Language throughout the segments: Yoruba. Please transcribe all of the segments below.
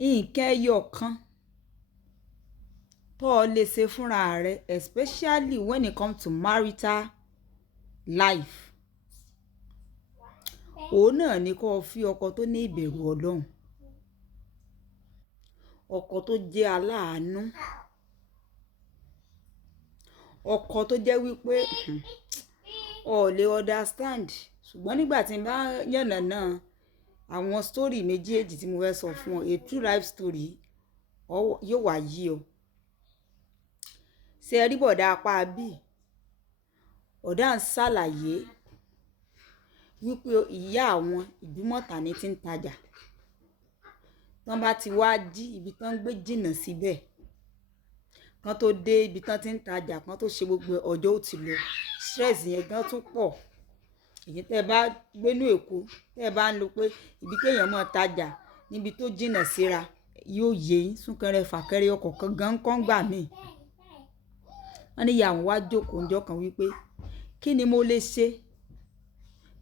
nǹkan ẹyọ kan tó o lè ṣe fúnra rẹ especially when it comes to marital life òun náà ni kó o fi ọkọ tó ní ìbẹ̀rù Ọlọ́run, ọkọ tó jẹ́ aláàánú, ọkọ tó jẹ́ wípé o lè understand ṣùgbọ́n nígbà tí n bá yànnàná àwọn story méjèèjì tí mo fẹ́ sọ fún ọ a true life story yóò wá yí ọ. Ṣé ẹ rí bọ̀dá apá bí ọ̀dà ń ṣàlàyé wípé ìyá àwọn Ìdúmọ̀tà ni ti ń tajà tán bá ti wá jí ibi tán ń gbé jìnnà síbẹ̀ kan tó dé ibi tán ti ń tajà kan tó ṣe gbogbo ọjọ́ ó ti lọ stress yẹn gan tún pọ̀. Èyí tẹ́ ẹ bá gbénú Èkó tẹ́ ẹ bá ń lo pé ibi kéèyàn máa tajà níbi tó jìnnà síra yóò yé yín súnkẹrẹ fàkẹrẹ ọkọ̀ kan gan kán gbà míì. Wọ́n ní ìyá àwọn wá jókòó ńjọ́ kan wípé kí ni mo lè ṣe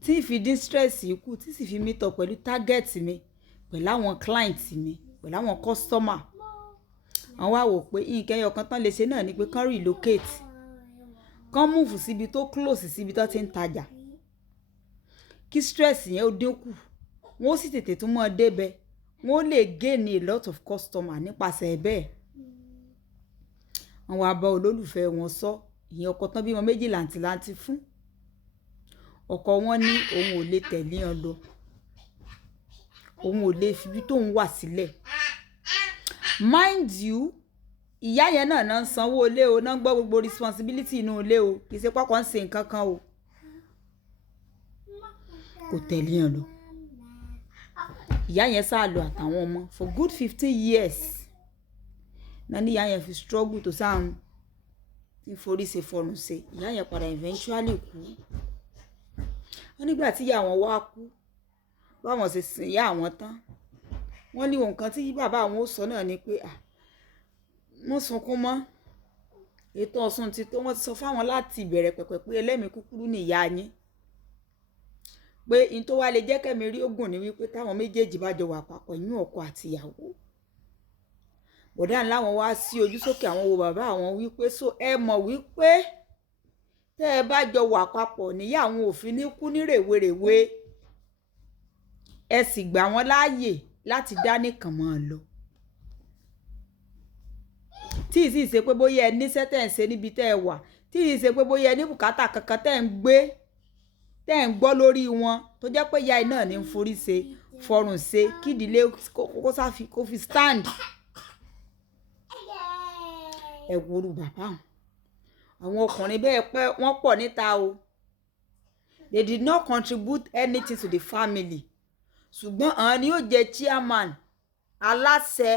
tí ì fi dín stress yìí kù tí sì fi meet up pẹ̀lú target mi pẹ̀lú àwọn client mi pẹ̀lú àwọn customer. Àwọn wá wò pé nǹkan ẹyọ kan tán lè ṣe náà ni pé kán relocate kán move síbi tó close síbi tó ti ń tajà kí stress yẹn ó dínkù wọ́n ó sì tètè tún mọ́ débẹ̀ wọ́n ó lè gain a lot of customer nípasẹ̀ bẹ́ẹ̀. Àwọn wá bá olólùfẹ́ wọn sọ ìyẹn ọkọ tán bímọ méjì làǹtìlanti fún ọkọ wọn ní òun ò lè tẹ̀lé wọn lọ òun ò lè fi ibi tóun wà sílẹ̀. Mind you ìyá yẹn náà ń sanwó ilé o náà ń gbọ́ gbogbo responsibility inú ilé o kì í ṣe pọ́kàn ń ṣe nǹkan kan o kò tẹ̀lé wọn lọ. Ìyá yẹn sá lọ àtàwọn ọmọ for good 15 years náà ní ìyá yẹn fi struggle tó sáà ń forí ṣe fọrùn ṣe ìyá yẹn padà eventually kú. Wọ́n nígbà tí ìyá wọn wá kú báwọn ṣe sin ìyá àwọn tán wọ́n ní nǹkan tí bàbá àwọn ó sọ náà ni pé wọ́n sunkún mọ́ ètò ọ̀sùn ti tó wọ́n ti sọ fáwọn láti ìbẹ̀rẹ̀ pẹ̀pẹ̀ pé ẹlẹ́mìí kúkúrú ni ìyá yín pé in tó wá lè jẹ́ kẹ́mi rí ògùn ni wípé táwọn méjèèjì bá jọ wà papọ̀ inú ọkọ àti ìyàwó. Bọ̀dá ńlá wọn wá sí ojú sókè àwọn wo bàbá àwọn wípé so ẹ mọ̀ wípé tẹ́ ẹ bá jọ wà papọ̀ níyà àwọn òfin ní kú ní rèwerèwe ẹ sì gbà wọ́n láàyè láti dá nìkan mọ́ ọ lọ. Tí ì sì ṣe pé bóyá ẹ níṣẹ́ tẹ́ ẹ̀ ń ṣe níbi tẹ́ ẹ wà tí ì ṣe pé bóyá ẹ ní bùkátà kankan tẹ́ ẹ̀ ń gbé tẹ́ ẹ̀ ń gbọ́ lórí wọn tó jẹ́ pé ìyá ẹ̀ náà ní ń forí ṣe fọrùn ṣe kí ìdílé kó fi stand. Ẹ wo orú bàbá àwọn ọkùnrin bẹ́ẹ̀ pẹ́ wọ́n pọ̀ níta o they did not contribute anything to the family ṣùgbọ́n àwọn ni yóò jẹ́ chairman aláṣẹ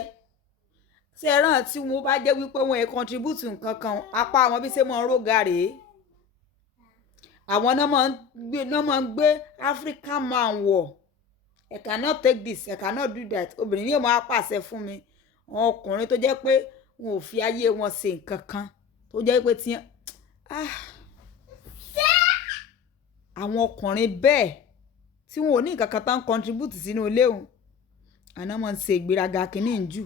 ṣe ẹran tí wọ́n bá jẹ́ wípé wọ́n ẹ̀ contribute nǹkan kan apá àwọn bí ṣe máa ń róga rèé àwọn náà máa ń gbé African man wọ̀ I cannot take this I cannot do that obìnrin yóò máa pàṣẹ fún mi àwọn ọkùnrin tó jẹ́ pé wọn ò fi ayé wọn ṣe nǹkan kan tó jẹ́ pé tí àwọn ọkùnrin bẹ́ẹ̀ tí wọn ò ní nǹkan kan tán contribute sínú ilé òun àná máa ń ṣe ìgbéraga kìíní jù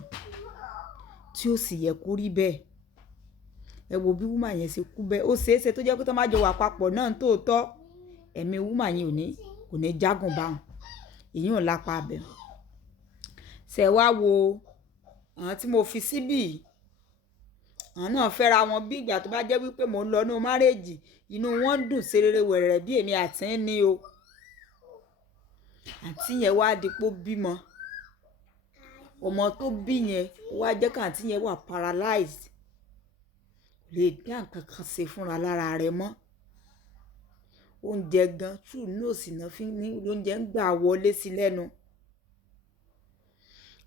tí ó sì yẹ kó rí bẹ́ẹ̀. Ẹ wo bí wúmà yẹn ṣe kú bẹ́ẹ̀ ó ṣeéṣe tó jẹ́ pé tó má jọ wà papọ̀ náà tóòtọ́ ẹ̀mí wúmà yẹn kò ní jágùn báwọn èyí ò lápá abẹ. Ṣé wá wo àwọn tí mo fi síbí àwọn náà fẹ́ra wọn bí ìgbà tó bá jẹ́ wípé mò ń lọ inú márèèjì inú wọn ń dùn sí rere wẹ̀rẹ̀ bí èmi àti ń ní o. Àǹtí yẹn wá dípò bímọ ọmọ tó bí yẹn wá jẹ́ ká àǹtí yẹn wà paralyzed lè dá nǹkan kan ṣe fúnra lára rẹ̀ mọ́ oúnjẹ gan true nose náà fi ní oúnjẹ ń gbà wọlé sí lẹ́nu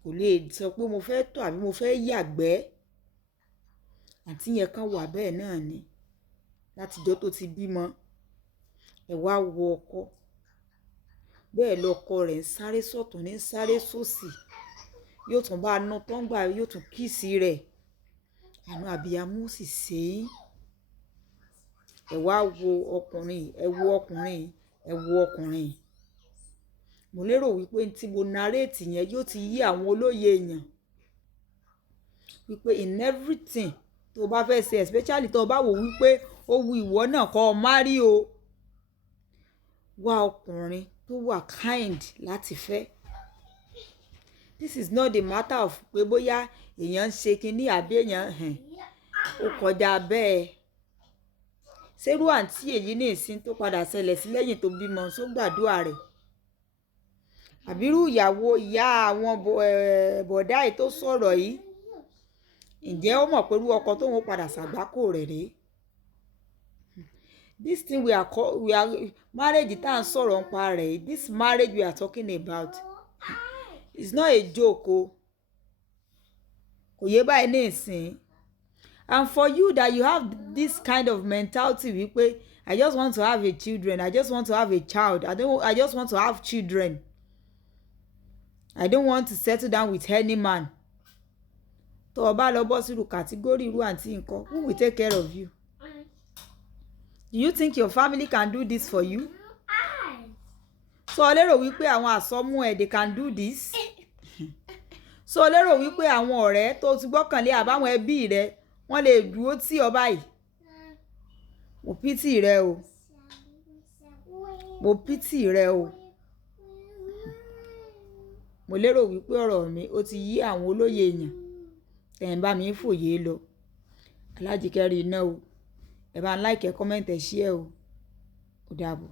kò lè sọ pé mo fẹ́ tọ̀ àbí mo fẹ́ yàgbẹ́ àǹtí yẹn kan wà bẹ́ẹ̀ náà ni látijọ́ tó ti bímọ. Ẹ wá wo ọkọ bẹ́ẹ̀ lọkọ rẹ̀ ń sáré sọ̀tún ní sáré sósì yóò tún bá ná tán gbà yóò tún kíìsì rẹ̀ àánú àbíyamú sì ṣe é. Ẹ wá wo ọkùnrin ẹ wo ọkùnrin ẹ wo ọkùnrin mo lérò wípé tí mo narrate yẹn yóò ti yí àwọn olóye èèyàn wípé in everything tó bá fẹ́ ṣe, especially tó bá wò wípé ó wu ìwọ náà kó o marry o, wá ọkùnrin tó wà kind láti fẹ́. This is not the matter of pé bóyá èèyàn ń ṣe kinní àbí èèyàn ó kọjá bẹ́ẹ̀. Ṣerú àǹtí èyí ní ìsín tó padà ṣẹlẹ̀ sí lẹ́yìn tó bímọ só gbàdúrà rẹ̀. Àbírú ìyàwó ìyá àwọn bọ̀dá yìí tó sọ̀rọ̀ yìí, ǹjẹ́ ó mọ̀ pé irú ọkọ tóun ó padà ṣàgbákò rẹ̀ rèé? This thing we are marriage tá à ń sọ̀rọ̀ nípa rẹ̀ yìí, this marriage we are talking about, it's not a joke o. Kò yé báyìí ní ìsìn. And for you that you have this kind of mentality wípé I just want to have a children, I just want to have a child, I just want to have children, I don't want to settle down with any man. Tó o bá lọ bọ́ sírú kàtígórì irú àǹtí nǹkan, who will take care of you? Do you think your family can do this for you? So o lérò wípé àwọn àsọmú ẹ̀ they can do this? So o lérò wípé àwọn ọ̀rẹ́ tó ti gbọ́kànlé àbáwọn ẹbí rẹ wọ́n lè dúró tì ọ́ báyìí? Mo pity rẹ o. Mo pity rẹ o. Mo lérò wípé ọ̀rọ̀ mi ó ti yí àwọn olóye èèyàn tẹ̀ ń bá mi fòye lọ. Alájíkẹ́ rí iná o. Ẹ bá ń like, ẹ comment, ẹ share o. Ó dàbọ̀.